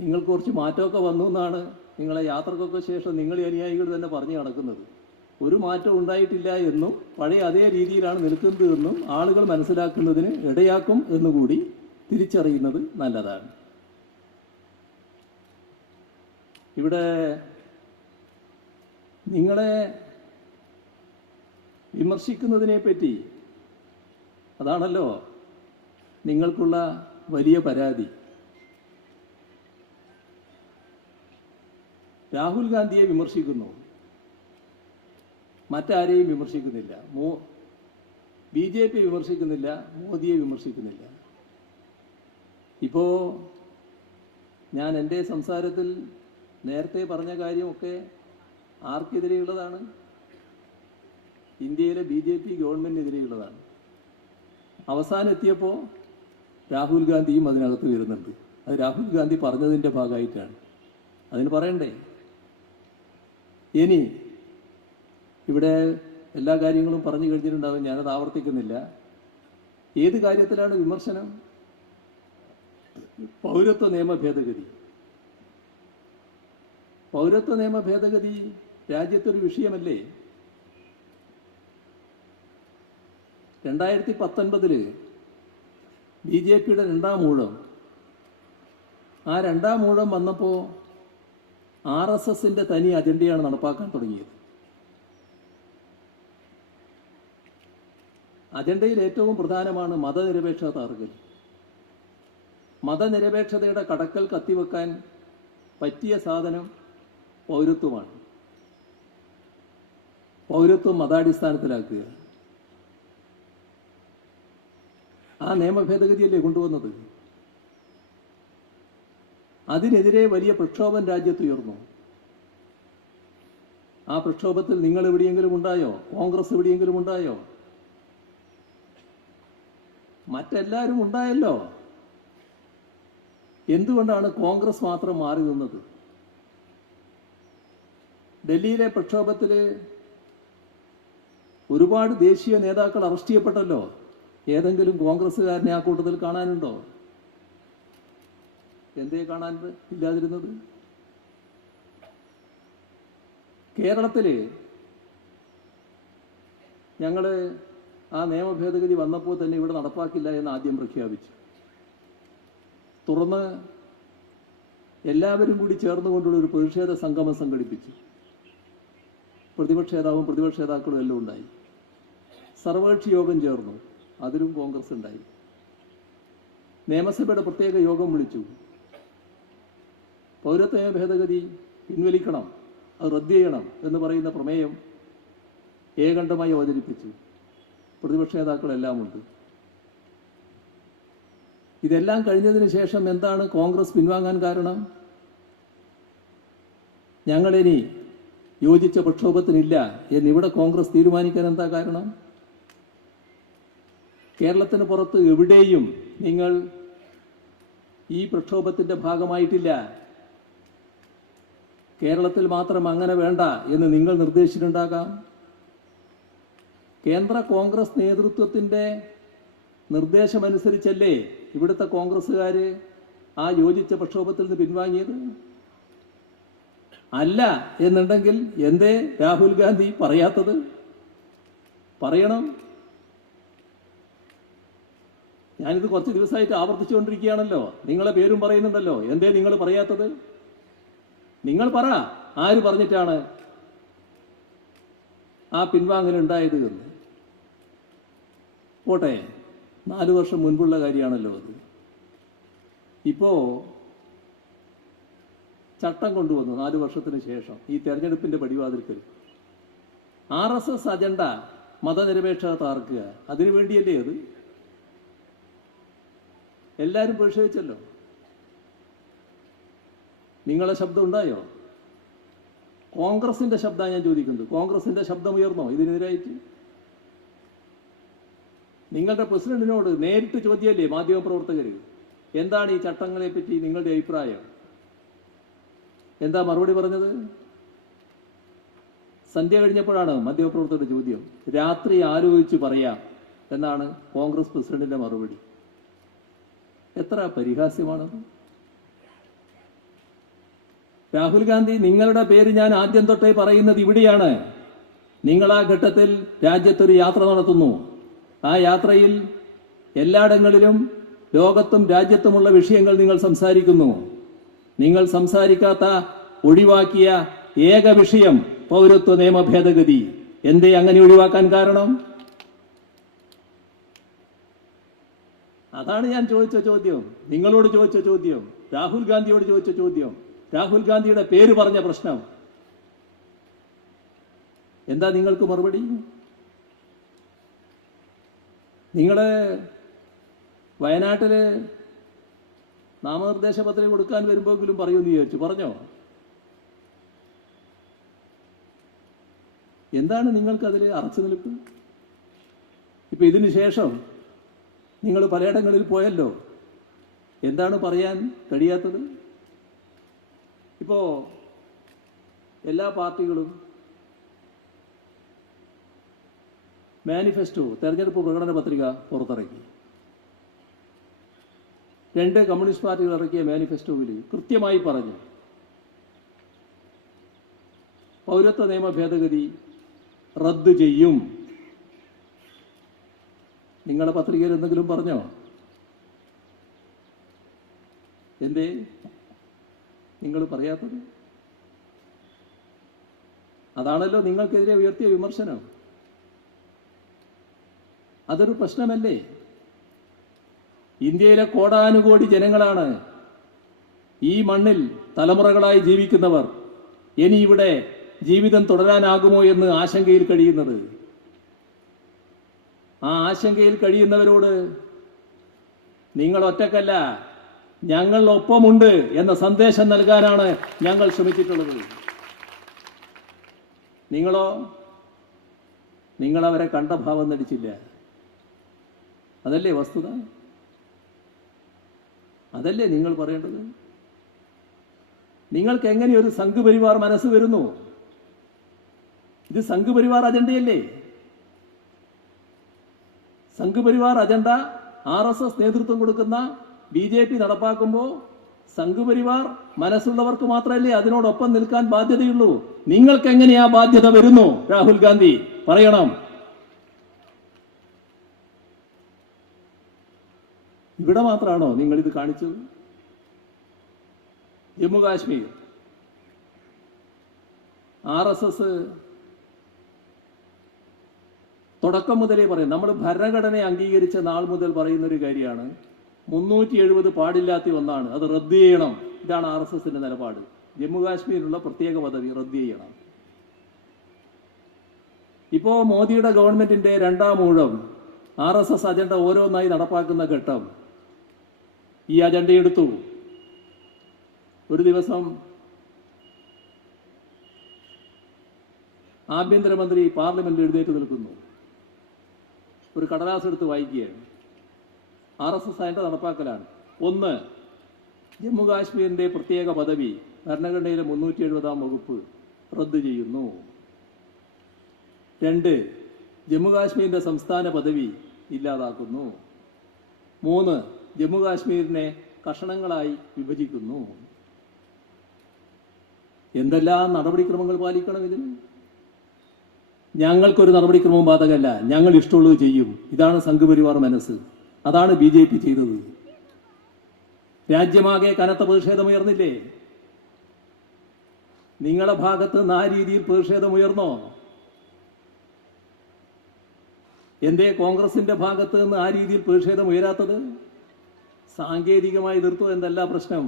നിങ്ങൾക്ക് കുറച്ച് മാറ്റമൊക്കെ വന്നു എന്നാണ് നിങ്ങളെ യാത്രക്കൊക്കെ ശേഷം നിങ്ങൾ അനുയായികൾ തന്നെ പറഞ്ഞു നടക്കുന്നത്. ഒരു മാറ്റം ഉണ്ടായിട്ടില്ല എന്നും പഴയ അതേ രീതിയിലാണ് നിൽക്കുന്നത് എന്നും ആളുകൾ മനസ്സിലാക്കുന്നതിന് ഇടയാക്കും എന്നുകൂടി തിരിച്ചറിയുന്നത് നല്ലതാണ്. ഇവിടെ നിങ്ങളെ വിമർശിക്കുന്നതിനെ പറ്റി അതാണല്ലോ നിങ്ങൾക്കുള്ള വലിയ പരാതി. രാഹുൽ ഗാന്ധിയെ വിമർശിക്കുന്നു, മറ്റാരെയും വിമർശിക്കുന്നില്ല. BJP വിമർശിക്കുന്നില്ല, മോദിയെ വിമർശിക്കുന്നില്ല. ഇപ്പോൾ ഞാൻ എൻ്റെ സംസാരത്തിൽ നേരത്തെ പറഞ്ഞ കാര്യമൊക്കെ ആർക്കെതിരെയുള്ളതാണ്? ഇന്ത്യയിലെ BJP ഗവൺമെൻറ്റിനെതിരെയുള്ളതാണ്. അവസാനം എത്തിയപ്പോൾ രാഹുൽ ഗാന്ധിയും അതിനകത്ത് വരുന്നുണ്ട്. അത് രാഹുൽ ഗാന്ധി പറഞ്ഞതിൻ്റെ ഭാഗമായിട്ടാണ്. അതിന് പറയണ്ടേ? ഇനി ഇവിടെ എല്ലാ കാര്യങ്ങളും പറഞ്ഞു കഴിഞ്ഞിട്ടുണ്ടാകും, ഞാനത് ആവർത്തിക്കുന്നില്ല. ഏത് കാര്യത്തിലാണ് വിമർശനം? പൗരത്വ നിയമ ഭേദഗതി. പൗരത്വ നിയമ ഭേദഗതി രാജ്യത്തൊരു വിഷയമല്ലേ? 2019 BJPയുടെ രണ്ടാം ഊഴം. ആ രണ്ടാം ഊഴം വന്നപ്പോൾ RSSന്റെ തനി അജണ്ടയാണ് നടപ്പാക്കാൻ തുടങ്ങിയത്. അജണ്ടയിൽ ഏറ്റവും പ്രധാനമാണ് മതനിരപേക്ഷത താർക്കൽ. മതനിരപേക്ഷതയുടെ കടക്കൽ കത്തിവെക്കാൻ പറ്റിയ സാധനം പൗരത്വമാണ്. പൗരത്വം മതാടിസ്ഥാനത്തിലാക്കുക. ആ നിയമ ഭേദഗതിയല്ലേ കൊണ്ടുവന്നത്? അതിനെതിരെ വലിയ പ്രക്ഷോഭം രാജ്യത്തുയർന്നു. ആ പ്രക്ഷോഭത്തിൽ നിങ്ങൾ എവിടെയെങ്കിലും ഉണ്ടായോ? കോൺഗ്രസ് എവിടെയെങ്കിലും ഉണ്ടായോ? മറ്റെല്ലാവരും ഉണ്ടായല്ലോ. എന്തുകൊണ്ടാണ് കോൺഗ്രസ് മാത്രം മാറി നിന്നത്? ഡൽഹിയിലെ പ്രക്ഷോഭത്തിൽ ഒരുപാട് ദേശീയ നേതാക്കൾ അറസ്റ്റ് ചെയ്യപ്പെട്ടല്ലോ. ഏതെങ്കിലും കോൺഗ്രസ്സുകാരനെ ആ കൂട്ടത്തിൽ കാണാനുണ്ടോ? എന്തേ കാണാൻ ഇല്ലാതിരുന്നത്? കേരളത്തിൽ ഞങ്ങൾ ആ നിയമ ഭേദഗതി വന്നപ്പോൾ തന്നെ ഇവിടെ നടപ്പാക്കില്ല എന്ന് ആദ്യം പ്രഖ്യാപിച്ചു. തുടർന്ന് എല്ലാവരും കൂടി ചേർന്നുകൊണ്ടുള്ള ഒരു പ്രതിഷേധ സംഗമം സംഘടിപ്പിച്ചു. പ്രതിപക്ഷ നേതാവും പ്രതിപക്ഷ നേതാക്കളും എല്ലാം ഉണ്ടായി. സർവകക്ഷി യോഗം ചേർന്നു, അതിലും കോൺഗ്രസ് ഉണ്ടായി. നിയമസഭയുടെ പ്രത്യേക യോഗം വിളിച്ചു. പൗരത്വ നിയമ ഭേദഗതി പിൻവലിക്കണം, അത് റദ്ദ് ചെയ്യണം എന്ന് പറയുന്ന പ്രമേയം ഏകണ്ഠമായി അവതരിപ്പിച്ചു. പ്രതിപക്ഷ നേതാക്കളെല്ലാം ഉണ്ട്. ഇതെല്ലാം കഴിഞ്ഞതിന് ശേഷം എന്താണ് കോൺഗ്രസ് പിൻവാങ്ങാൻ കാരണം? ഞങ്ങളിനി യോജിച്ച പ്രക്ഷോഭത്തിനില്ല എന്നിവിടെ കോൺഗ്രസ് തീരുമാനിക്കാൻ എന്താ കാരണം? കേരളത്തിന് പുറത്ത് എവിടെയും നിങ്ങൾ ഈ പ്രക്ഷോഭത്തിന്റെ ഭാഗമായിട്ടില്ല. കേരളത്തിൽ മാത്രം അങ്ങനെ വേണ്ട എന്ന് നിങ്ങൾ നിർദ്ദേശിച്ചിട്ടുണ്ടാകാം. കേന്ദ്ര കോൺഗ്രസ് നേതൃത്വത്തിന്റെ നിർദ്ദേശമനുസരിച്ചല്ലേ ഇവിടുത്തെ കോൺഗ്രസ്സുകാർ ആ യോജിച്ച പ്രക്ഷോഭത്തിൽ നിന്ന് പിൻവാങ്ങിയത്? അല്ല എന്നുണ്ടെങ്കിൽ എന്തേ രാഹുൽ ഗാന്ധി പറയാത്തത്? പറയണം. ഞാനിത് കുറച്ച് ദിവസമായിട്ട് ആവർത്തിച്ചുകൊണ്ടിരിക്കുകയാണല്ലോ. നിങ്ങളെ പേരും പറയുന്നുണ്ടല്ലോ. എന്തേ നിങ്ങൾ പറയാത്തത്? നിങ്ങൾ പറ, ആര് പറഞ്ഞിട്ടാണ് ആ പിൻവാങ്ങൽ ഉണ്ടായത് എന്ന്? പോട്ടെ, 4 വർഷം മുൻപുള്ള കാര്യമാണല്ലോ അത്. ഇപ്പോ ചട്ടം കൊണ്ടുവന്നു 4 വർഷത്തിന് ശേഷം ഈ തെരഞ്ഞെടുപ്പിന്റെ പടിവാതിൽക്കൽ. RSS അജണ്ട മതനിരപേക്ഷത താർക്കുക, അതിനു വേണ്ടിയല്ലേ അത്? എല്ലാവരും പ്രതിഷേധിച്ചല്ലോ. നിങ്ങളെ ശബ്ദം ഉണ്ടായോ? കോൺഗ്രസിന്റെ ശബ്ദമാണ് ഞാൻ ചോദിക്കുന്നത്. കോൺഗ്രസിന്റെ ശബ്ദം ഉയർന്നോ ഇതിനെതിരായിട്ട്? നിങ്ങളുടെ പ്രസിഡന്റിനോട് നേരിട്ട് ചോദ്യമല്ലേ മാധ്യമപ്രവർത്തകർ, എന്താണ് ഈ ചട്ടങ്ങളെ പറ്റി നിങ്ങളുടെ അഭിപ്രായം? എന്താ മറുപടി പറഞ്ഞത്? സന്ധ്യ കഴിഞ്ഞപ്പോഴാണ് മാധ്യമപ്രവർത്തകരുടെ ചോദ്യം. രാത്രി ആലോചിച്ച് പറയാം എന്നാണ് കോൺഗ്രസ് പ്രസിഡന്റിന്റെ മറുപടി. എത്ര പരിഹാസ്യമാണത്! രാഹുൽ ഗാന്ധി, നിങ്ങളുടെ പേര് ഞാൻ ആദ്യം തൊട്ടേ പറയുന്നത് ഇവിടെയാണ്. നിങ്ങൾ ആ ഘട്ടത്തിൽ രാജ്യത്തൊരു യാത്ര നടത്തുന്നു. ആ യാത്രയിൽ എല്ലായിടങ്ങളിലും ലോകത്തും രാജ്യത്തുമുള്ള വിഷയങ്ങൾ നിങ്ങൾ സംസാരിക്കുന്നു. നിങ്ങൾ സംസാരിക്കാത്ത, ഒഴിവാക്കിയ ഏക വിഷയം പൗരത്വ നിയമ ഭേദഗതി. എന്തേ അങ്ങനെ ഒഴിവാക്കാൻ കാരണം? അതാണ് ഞാൻ ചോദിച്ച ചോദ്യം, നിങ്ങളോട് ചോദിച്ച ചോദ്യം, രാഹുൽ ഗാന്ധിയോട് ചോദിച്ച ചോദ്യം, രാഹുൽ ഗാന്ധിയുടെ പേര് പറഞ്ഞ പ്രശ്നം. എന്താ നിങ്ങൾക്ക് മറുപടി? നിങ്ങള് വയനാട്ടില് നാമനിർദ്ദേശ പത്രിക കൊടുക്കാൻ വരുമ്പോഴെങ്കിലും പറയുമെന്ന് വിചാരിച്ചു. പറഞ്ഞോ? എന്താണ് നിങ്ങൾക്കതിൽ അറച്ചു നിൽപ്പ്? ഇപ്പൊ ഇതിനു ശേഷം നിങ്ങൾ പലയിടങ്ങളിൽ പോയല്ലോ, എന്താണ് പറയാൻ കഴിയാത്തത്? ഇപ്പോ എല്ലാ പാർട്ടികളും മാനിഫെസ്റ്റോ, തെരഞ്ഞെടുപ്പ് പ്രകടന പത്രിക പുറത്തിറക്കി. 2 കമ്മ്യൂണിസ്റ്റ് പാർട്ടികൾ ഇറക്കിയ മാനിഫെസ്റ്റോയിൽ കൃത്യമായി പറഞ്ഞു, പൗരത്വ നിയമ ഭേദഗതി റദ്ദ് ചെയ്യും. നിങ്ങളുടെ പത്രികയിൽ എന്തെങ്കിലും പറഞ്ഞോ? എന്തേ നിങ്ങൾ പറയാത്തത്? അതാണല്ലോ നിങ്ങൾക്കെതിരെ ഉയർത്തിയ വിമർശനം. അതൊരു പ്രശ്നമല്ലേ? ഇന്ത്യയിലെ കോടാനുകോടി ജനങ്ങളാണ് ഈ മണ്ണിൽ തലമുറകളായി ജീവിക്കുന്നവർ. ഇനി ഇവിടെ ജീവിതം തുടരാനാകുമോ എന്ന് ആശങ്കയിൽ കഴിയുന്നത്. ആ ആശങ്കയിൽ കഴിയുന്നവരോട് നിങ്ങൾ ഒറ്റക്കല്ല, ഞങ്ങൾ ഒപ്പമുണ്ട് എന്ന സന്ദേശം നൽകാനാണ് ഞങ്ങൾ ശ്രമിച്ചിട്ടുള്ളത്. നിങ്ങളോ? നിങ്ങളവരെ കണ്ട ഭാവം നടിച്ചില്ല. അതല്ലേ വസ്തുത? അതല്ലേ നിങ്ങൾ പറയേണ്ടത്? നിങ്ങൾക്ക് എങ്ങനെ ഒരു സംഘപരിവാർ മനസ്സ് വരുന്നു? ഇത് സംഘപരിവാർ അജണ്ടയല്ലേ? സംഘപരിവാർ അജണ്ട RSS നേതൃത്വം കൊടുക്കുന്ന BJP നടപ്പാക്കുമ്പോൾ സംഘപരിവാർ മനസ്സുള്ളവർക്ക് മാത്രമല്ലേ അതിനോടൊപ്പം നിൽക്കാൻ ബാധ്യതയുള്ളൂ. നിങ്ങൾക്ക് എങ്ങനെ ആ ബാധ്യത വരുന്നു? രാഹുൽ ഗാന്ധി പറയണം. ഇവിടെ മാത്രമാണോ നിങ്ങൾ ഇത് കാണിച്ചത്? ജമ്മു കാശ്മീർ RSS തുടക്കം മുതലേ പറയും, നമ്മൾ ഭരണഘടനയെ അംഗീകരിച്ച നാൾ മുതൽ പറയുന്ന ഒരു കാര്യമാണ്, 370 പാടില്ലാത്ത ഒന്നാണ്, അത് റദ്ദ് ചെയ്യണം. ഇതാണ് RSSന്റെ നിലപാട്. ജമ്മു കാശ്മീരിലുള്ള പ്രത്യേക പദവി റദ്ദ് ചെയ്യണം. ഇപ്പോ മോദിയുടെ ഗവൺമെന്റിന്റെ 2ാം ഊഴം RSS അജണ്ട ഓരോന്നായി നടപ്പാക്കുന്ന ഘട്ടം. ഈ അജണ്ട എടുത്തു. ഒരു ദിവസം ആഭ്യന്തരമന്ത്രി പാർലമെന്റിൽ എഴുന്നേറ്റ് നിൽക്കുന്നു, ഒരു കടലാസ് എടുത്ത് വായിക്കുകയാണ്. RSS agenda നടപ്പാക്കലാണ്. 1, ജമ്മു കാശ്മീരിന്റെ പ്രത്യേക പദവി ഭരണഘടനയിലെ 370ാം വകുപ്പ് റദ്ദ് ചെയ്യുന്നു. 2, ജമ്മു കാശ്മീരിന്റെ സംസ്ഥാന പദവി ഇല്ലാതാക്കുന്നു. 3, ജമ്മു കാശ്മീരിനെ കഷണങ്ങളായി വിഭജിക്കുന്നു. എന്തെല്ലാം നടപടിക്രമങ്ങൾ പാലിക്കണം ഇതിന്? ഞങ്ങൾക്കൊരു നടപടിക്രമവും ബാധകമല്ല, ഞങ്ങൾ ഇഷ്ടമുള്ളത് ചെയ്യും. ഇതാണ് സംഘപരിവാർ മനസ്സ്. അതാണ് BJP ചെയ്തത്. രാജ്യമാകെ കനത്ത പ്രതിഷേധമുയർന്നില്ലേ? നിങ്ങളുടെ ഭാഗത്ത് നിന്ന് ആ രീതിയിൽ പ്രതിഷേധമുയർന്നോ? എന്തേ കോൺഗ്രസിന്റെ ഭാഗത്ത് നിന്ന് ആ രീതിയിൽ പ്രതിഷേധം ഉയരാത്തത്? സാങ്കേതികമായി എതിർത്തു എന്നല്ല പ്രശ്നം.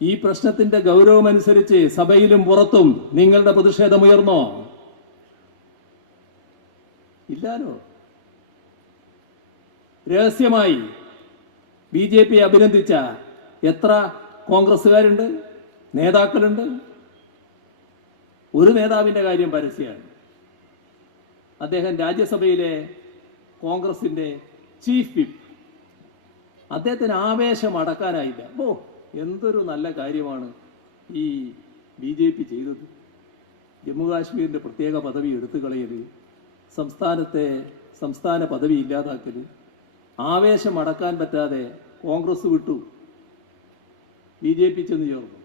ഈ പ്രശ്നത്തിന്റെ ഗൗരവമനുസരിച്ച് സഭയിലും പുറത്തും നിങ്ങളുടെ പ്രതിഷേധമുയർന്നോ? ഇല്ലാലോ. രഹസ്യമായി BJP അഭിനന്ദിച്ച എത്ര കോൺഗ്രസ്സുകാരുണ്ട്, നേതാക്കളുണ്ട്? ഒരു നേതാവിന്റെ കാര്യം പരസ്യമാണ്. അദ്ദേഹം രാജ്യസഭയിലെ കോൺഗ്രസിന്റെ ചീഫ് വിപ്പ്. അദ്ദേഹത്തിന് ആവേശം അടക്കാനായില്ല. എന്തൊരു നല്ല കാര്യമാണ് ഈ BJP ചെയ്തത്. ജമ്മു കാശ്മീരിന്റെ പ്രത്യേക പദവി എടുത്തു കളയൽ, സംസ്ഥാന പദവി ഇല്ലാതാക്കൽ, ആവേശം അടക്കാൻ പറ്റാതെ കോൺഗ്രസ് വിട്ടു, BJP ചെന്ന് ചേർന്നു.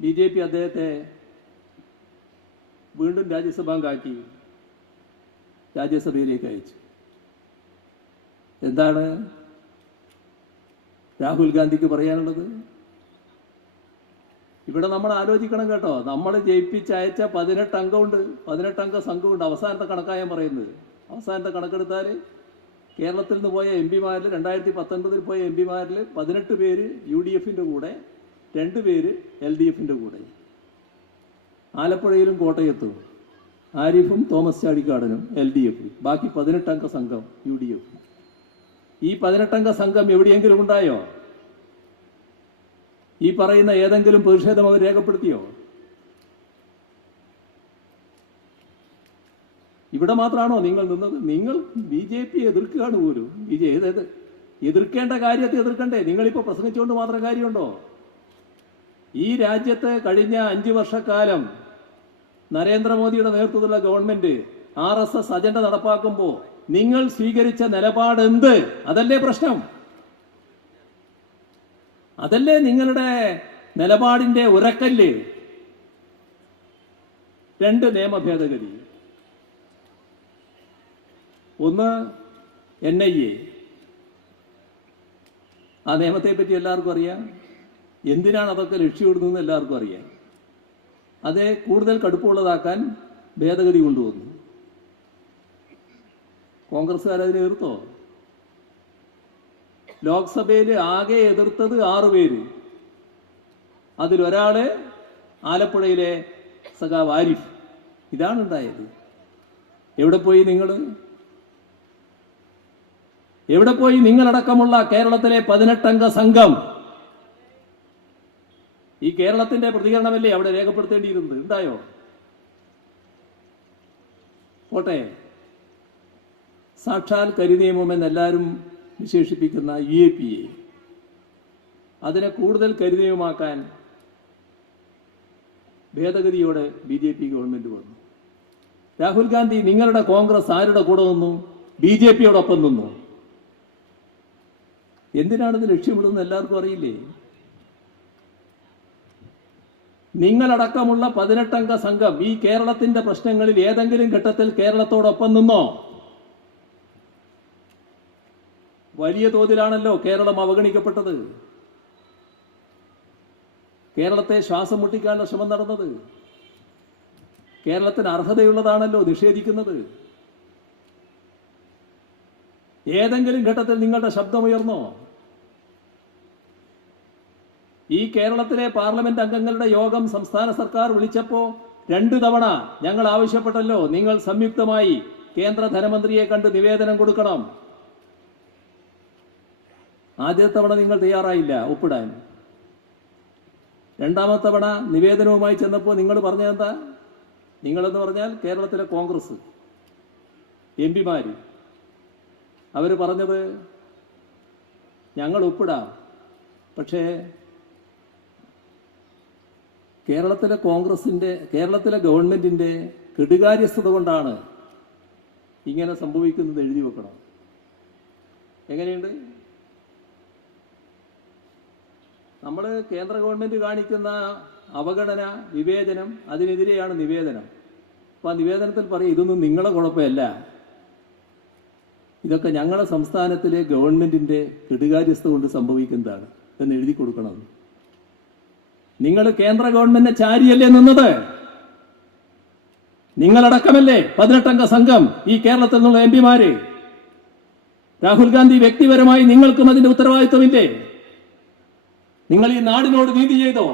BJP അദ്ദേഹത്തെ വീണ്ടും രാജ്യസഭാംഗമാക്കി രാജ്യസഭയിലേക്ക് അയച്ചു. എന്താണ് രാഹുൽ ഗാന്ധിക്ക് പറയാനുള്ളത്? ഇവിടെ നമ്മൾ ആലോചിക്കണം കേട്ടോ. നമ്മൾ ജയിപ്പിച്ചയച്ച 18 അംഗമുണ്ട്, 18 അംഗ സംഘമുണ്ട്. അവസാനത്തെ കണക്കാണ് ഞാൻ പറയുന്നത്. അവസാനത്തെ കണക്കെടുത്താൽ കേരളത്തിൽ നിന്ന് പോയ MP-മാരിൽ 2019 പോയ MP-മാരിൽ 18 പേര് UDF-ന്റെ കൂടെ, 2 പേര് LDF-ന്റെ കൂടെ. ആലപ്പുഴയിലും കോട്ടയത്തും ആരിഫും തോമസ് ചാഴിക്കാടനും LDF, ബാക്കി 18 അംഗ സംഘം UDF. ഈ 18 അംഗ സംഘം എവിടെയെങ്കിലും ഉണ്ടായോ? ഈ പറയുന്ന ഏതെങ്കിലും പ്രതിഷേധം അവർ രേഖപ്പെടുത്തിയോ? ഇവിടെ മാത്രമാണോ നിങ്ങൾ നിന്നത്? നിങ്ങൾ BJP എതിർക്കുകയാണ് പോലും. എതിർക്കേണ്ട കാര്യത്തെ എതിർക്കണ്ടേ? നിങ്ങളിപ്പോൾ പ്രസംഗിച്ചുകൊണ്ട് മാത്രം കാര്യമുണ്ടോ? ഈ രാജ്യത്ത് കഴിഞ്ഞ 5 വർഷക്കാലം നരേന്ദ്രമോദിയുടെ നേതൃത്വത്തിലുള്ള ഗവൺമെന്റ് RSS അജണ്ട നടപ്പാക്കുമ്പോൾ നിങ്ങൾ സ്വീകരിച്ച നിലപാട് എന്ത്? അതല്ലേ പ്രശ്നം? അതല്ലേ നിങ്ങളുടെ നിലപാടിന്റെ ഉരക്കല്ല്? 2 നിയമ ഭേദഗതി. ഒന്ന് NIA. ആ നിയമത്തെ പറ്റി എല്ലാവർക്കും അറിയാം. എന്തിനാണ് അതൊക്കെ ലക്ഷ്യമിടുന്നതെന്ന് എല്ലാവർക്കും അറിയാം. അത് കൂടുതൽ കടുപ്പമുള്ളതാക്കാൻ ഭേദഗതി കൊണ്ടുവന്നു. കോൺഗ്രസ്സുകാരതിനെ എതിർത്തോ? ലോക്സഭയിൽ ആകെ എതിർത്തത് 6 പേര്. അതിലൊരാള് ആലപ്പുഴയിലെ സഖാവ് ആരിഫ്. ഇതാണ് ഉണ്ടായത്. എവിടെ പോയി നിങ്ങൾ? എവിടെ പോയി നിങ്ങളടക്കമുള്ള കേരളത്തിലെ 18 അംഗ സംഘം? ഈ കേരളത്തിന്റെ പ്രതികരണമല്ലേ അവിടെ രേഖപ്പെടുത്തേണ്ടിയിരുന്നത്? ഉണ്ടായോ? പോട്ടെ, സാക്ഷാൽ കരിനിയമം എന്നെല്ലാവരും വിശേഷിപ്പിക്കുന്ന UAPA, അതിനെ കൂടുതൽ കരിനിയമമാക്കാൻ ഭേദഗതിയോടെ BJP ഗവൺമെന്റ് വന്നു. രാഹുൽ ഗാന്ധി, നിങ്ങളുടെ കോൺഗ്രസ് ആരുടെ കൂടെ നിന്നു? BJPയോടൊപ്പം നിന്നു. എന്തിനാണിത് ലക്ഷ്യമിടുന്നത് എല്ലാവർക്കും അറിയില്ലേ? നിങ്ങളടക്കമുള്ള 18 അംഗ സംഘം ഈ കേരളത്തിന്റെ പ്രശ്നങ്ങളിൽ ഏതെങ്കിലും ഘട്ടത്തിൽ കേരളത്തോടൊപ്പം നിന്നോ? വലിയ തോതിലാണല്ലോ കേരളം അവഗണിക്കപ്പെട്ടത്. കേരളത്തെ ശ്വാസം മുട്ടിക്കാനുള്ള ശ്രമം നടന്നത്. കേരളത്തിന് അർഹതയുള്ളതാണല്ലോ നിഷേധിക്കുന്നത്. ഏതെങ്കിലും ഘട്ടത്തിൽ നിങ്ങളുടെ ശബ്ദമുയർന്നോ? ഈ കേരളത്തിലെ പാർലമെന്റ് അംഗങ്ങളുടെ യോഗം സംസ്ഥാന സർക്കാർ വിളിച്ചപ്പോ 2 തവണ ഞങ്ങൾ ആവശ്യപ്പെട്ടല്ലോ, നിങ്ങൾ സംയുക്തമായി കേന്ദ്ര ധനമന്ത്രിയെ കണ്ട് നിവേദനം കൊടുക്കണം. ആദ്യത്തെ തവണ നിങ്ങൾ തയ്യാറായില്ല ഒപ്പിടാൻ. 2ാമത്തെ തവണ നിവേദനവുമായി ചെന്നപ്പോൾ നിങ്ങൾ പറഞ്ഞതെന്താ? നിങ്ങളെന്ന് പറഞ്ഞാൽ കേരളത്തിലെ കോൺഗ്രസ് MP-മാര്. അവർ പറഞ്ഞത് ഞങ്ങൾ ഒപ്പിടാം, പക്ഷേ കേരളത്തിലെ കേരളത്തിലെ ഗവൺമെന്റിന്റെ കെടുകാര്യസ്ഥത കൊണ്ടാണ് ഇങ്ങനെ സംഭവിക്കുന്നത്, എഴുതി വെക്കണം. എങ്ങനെയുണ്ട്? നമ്മൾ കേന്ദ്ര ഗവൺമെന്റ് കാണിക്കുന്ന അവഗണന, വിവേചനം, അതിനെതിരെയാണ് നിവേദനം. അപ്പൊ ആ നിവേദനത്തിൽ പറയും ഇതൊന്നും നിങ്ങളെ കുഴപ്പമല്ല, ഇതൊക്കെ ഞങ്ങളുടെ സംസ്ഥാനത്തിലെ ഗവൺമെന്റിന്റെ കെടുകാര്യസ്ഥത കൊണ്ട് സംഭവിക്കുന്നതാണ് എന്ന് എഴുതി കൊടുക്കണം. നിങ്ങൾ കേന്ദ്ര ഗവൺമെന്റിനെ ചാരിയല്ലേ നിന്നത്? നിങ്ങളടക്കമല്ലേ 18 അംഗ സംഘം ഈ കേരളത്തിൽ നിന്നുള്ള MP-മാര്? രാഹുൽ ഗാന്ധി, വ്യക്തിപരമായി നിങ്ങൾക്കും അതിന്റെ ഉത്തരവാദിത്വമില്ലേ? നിങ്ങൾ ഈ നാടിനോട് നീതി ചെയ്തോ?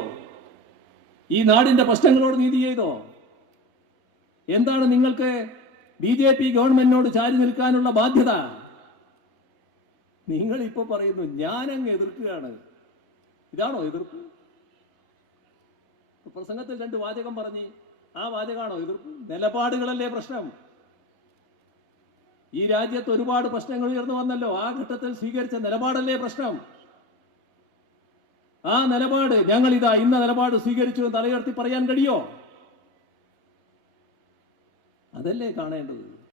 ഈ നാടിന്റെ പ്രശ്നങ്ങളോട് നീതി ചെയ്തോ? എന്താണ് നിങ്ങൾക്ക് BJP ഗവൺമെന്റിനോട് ചാരി നിൽക്കാനുള്ള ബാധ്യത? നിങ്ങൾ ഇപ്പൊ പറയുന്നു ഞാനങ്ങ് എതിർക്കുകയാണ്. ഇതാണോ എതിർപ്പ്? പ്രസംഗത്തിൽ 2 വാചകം പറഞ്ഞ് ആ വാചകമാണോ എതിർപ്പ്? നിലപാടുകളല്ലേ പ്രശ്നം. ഈ രാജ്യത്ത് ഒരുപാട് പ്രശ്നങ്ങൾ ഉയർന്നു വന്നല്ലോ. ആ ഘട്ടത്തിൽ സ്വീകരിച്ച നിലപാടല്ലേ പ്രശ്നം. ആ നിലപാട് ഞങ്ങളിതാ ഇന്ന നിലപാട് സ്വീകരിച്ചു തലയുയർത്തി പറയാൻ കഴിയോ? അതല്ലേ കാണേണ്ടത്.